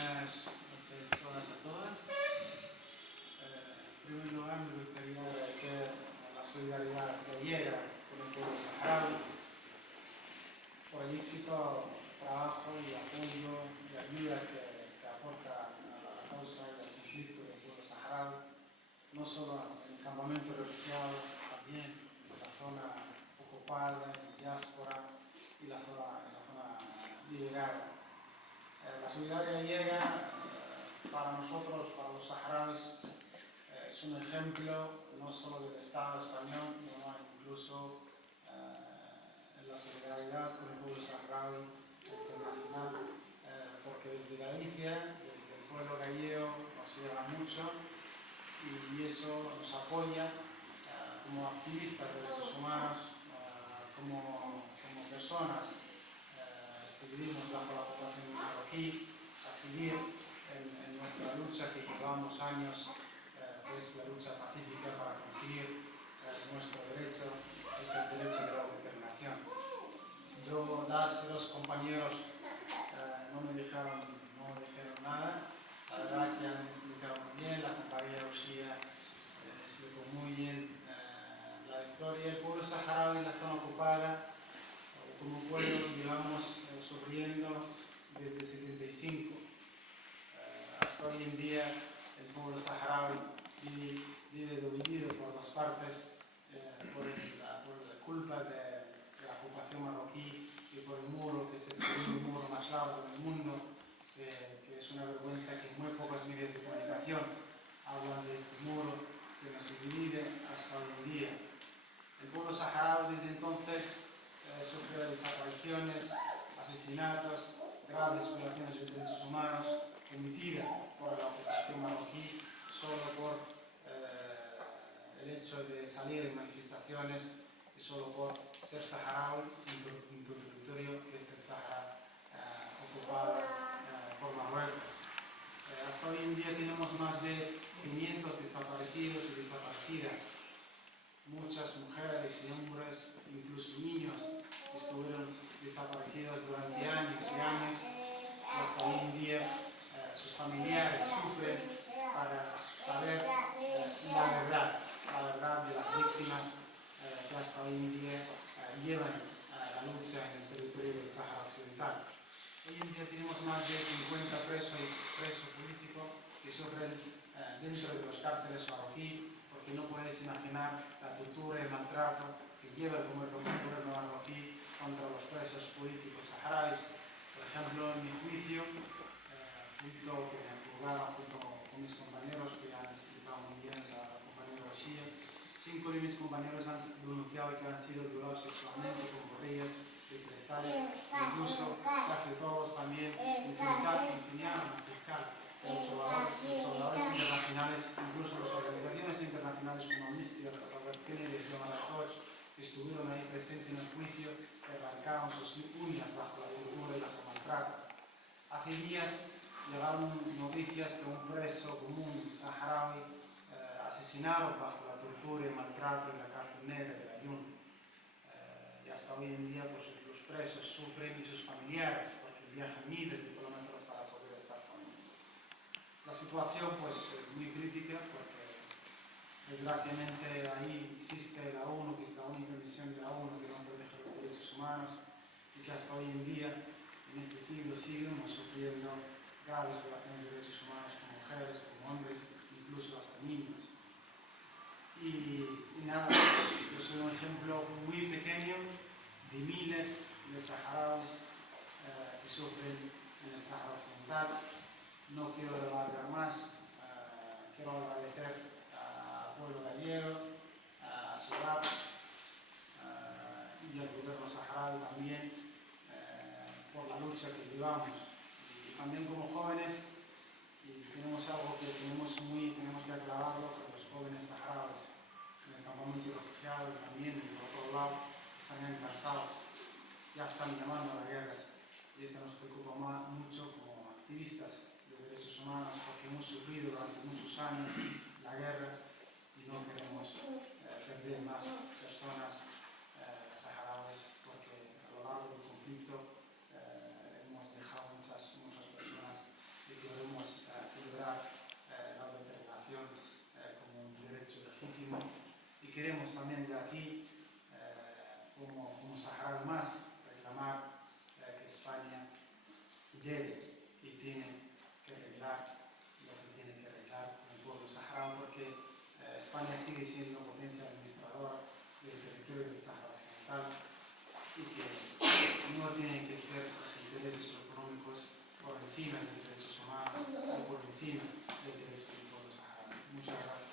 Buenas noches todas a todas. En primer lugar me gustaría agradecer la solidaridad gallega con el pueblo saharaui por el éxito, trabajo y apoyo y ayuda que aporta a la causa y al conflicto del pueblo saharaui, no solo en el campamento de refugiados, también en la zona ocupada, en la diáspora y en la zona liberada. La solidaridad gallega para nosotros, para los saharauis, es un ejemplo no solo del Estado español, sino incluso en la solidaridad con el pueblo saharaui internacional, porque desde Galicia, desde el pueblo gallego, nos llega mucho y eso nos apoya como activistas de derechos humanos, como personas que vivimos bajo la ocupación marroquí, a seguir en nuestra lucha que llevamos años, que es la lucha pacífica para conseguir nuestro derecho, es el derecho de la autodeterminación. Los compañeros no me dijeron nada, la verdad que han explicado muy bien, la compañera Uxía explicó muy bien la historia del pueblo saharaui en la zona ocupada. Como pueblo llevamos sufriendo desde el 75. Hasta hoy en día el pueblo saharaui vive dividido por dos partes por la culpa de la ocupación marroquí y por el muro, que es el segundo muro más largo del mundo, que es una vergüenza que muy pocos medios de comunicación hablan de este muro que nos divide hasta hoy en día. El pueblo saharaui desde entonces sufre desapariciones, asesinatos, graves violaciones de derechos humanos cometidas por la ocupación marroquí solo por el hecho de salir en manifestaciones y solo por ser saharaui en tu territorio, que es el Sahara ocupado por Marruecos. Hasta hoy en día tenemos más de 500 desaparecidos y desaparecidas. Muchas mujeres y hombres, incluso niños, estuvieron desaparecidos durante años y años. Hasta hoy en día sus familiares sufren para saber la verdad de las víctimas que hasta hoy en día llevan la lucha en el territorio del Sáhara Occidental. Hoy en día tenemos más de 50 presos políticos que sufren dentro de los cárceles marroquí, porque no puedes imaginar la tortura y el maltrato que lleva el gobierno marroquí contra los presos políticos saharauis. Por ejemplo, en mi juicio, junto con mis compañeros que han explicado muy bien, la compañera Rashia, 5 de mis compañeros han denunciado que han sido violados sexualmente con botellas de cristales, incluso casi todos también enseñaron al fiscal. Los observadores internacionales, incluso las organizaciones internacionales como Amnesty, Robert Kennedy y Human Rights Watch, que estuvieron ahí presentes en el juicio, que arrancaron sus uñas bajo la tortura y bajo el maltrato. Hace días llegaron noticias que un preso común saharaui asesinaron bajo la tortura y el maltrato en la cárcel negra de Ayun. Y hasta hoy en día pues, los presos sufren y sus familiares, porque viajan miles de kilómetros para poder estar con ellos. La situación pues, es muy crítica porque desgraciadamente ahí existe la ONU, que es la única misión de la ONU que no protege los derechos humanos y que hasta hoy en día, en este siglo, seguimos sufriendo graves violaciones de derechos humanos con mujeres, con hombres, incluso hasta niños. Y nada, yo soy un ejemplo muy pequeño de miles de saharauis que sufren en el Sahara Occidental. No quiero alargar más, quiero agradecer al pueblo gallego, a SODAP y al gobierno saharaui también por la lucha que llevamos. Y también como jóvenes, y tenemos algo que tenemos que aclararlo con los jóvenes saharauis en el campamento de refugiados y también por otro lado están ya cansados, ya están llamando a la guerra y eso nos preocupa mucho como activistas de derechos humanos porque hemos sufrido durante muchos años la guerra y no queremos perder más personas saharauis porque a lo largo del conflicto hemos dejado muchas personas de sigue siendo potencia administradora del territorio del Sáhara Occidental y que no tienen que ser los intereses económicos por encima de los derechos humanos o por encima del derecho del pueblo saharaui. Muchas gracias.